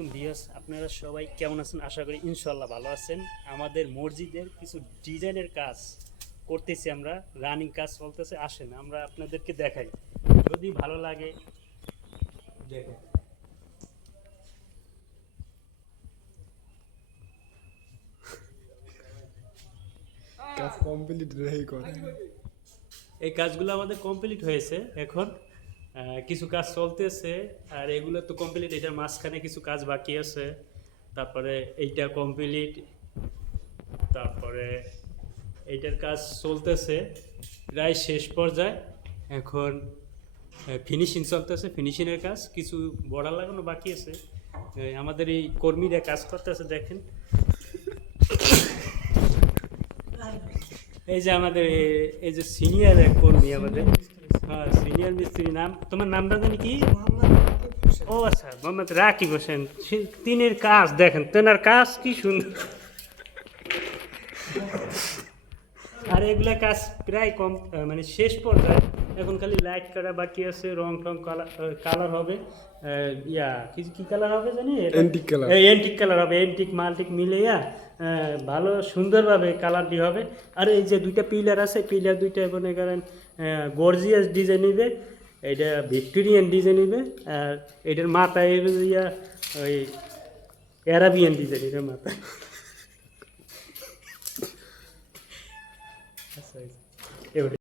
আলাইকুম ভিউয়ার্স, আপনারা সবাই কেমন আছেন? আশা করি ইনশাল্লাহ ভালো আছেন। আমাদের মসজিদের কিছু ডিজাইনের কাজ করতেছি আমরা, রানিং কাজ চলতেছে। আসেন আমরা আপনাদেরকে দেখাই, যদি ভালো লাগে দেখেন। কাজ কমপ্লিট রেই করে। এই কাজগুলো আমাদের কমপ্লিট হয়েছে, এখন কিছু কাজ চলতেছে। আর এগুলো তো কমপ্লিট, এটার মাঝখানে কিছু কাজ বাকি আছে। তারপরে এইটা কমপ্লিট, তারপরে এইটার কাজ চলতেছে প্রায় শেষ পর্যায়ে। এখন ফিনিশিং চলতেছে, ফিনিশিংয়ের কাজ কিছু বর্ডার লাগানো বাকি আছে। আমাদের এই কর্মীরা কাজ করতেছে, দেখেন। এই যে আমাদের এই যে সিনিয়র এক কর্মী আমাদের, হ্যাঁ সিনিয়র মিস্ত্রি। নাম তোমার নামটা জানি কি? ও আচ্ছা, মোহাম্মদ রাকিব হোসেন। তিনের কাজ দেখেন, তেনার কাজ কি সুন্দর। আর এগুলা কাজ প্রায় কম, মানে শেষ পর্যায়ে। এখন খালি লাইট করা বাকি আছে, রং টং কালার হবে। কি কি কালার হবে জানি? Antique colour. এন্টিক কালার হবে, এন্টিক মাল্টিক মিলেয়া ভালো সুন্দরভাবে কালারটি হবে। আর এই যে দুইটা পিলার আছে, পিলার দুইটা মনে করেন গর্জিয়াস ডিজাইন নিবে, এটা ভিক্টোরিয়ান ডিজাইন নিবে। আর এটার মাথায় ওই অ্যারাবিয়ান ডিজাইন, এটার মাথায়। আচ্ছা, এবারে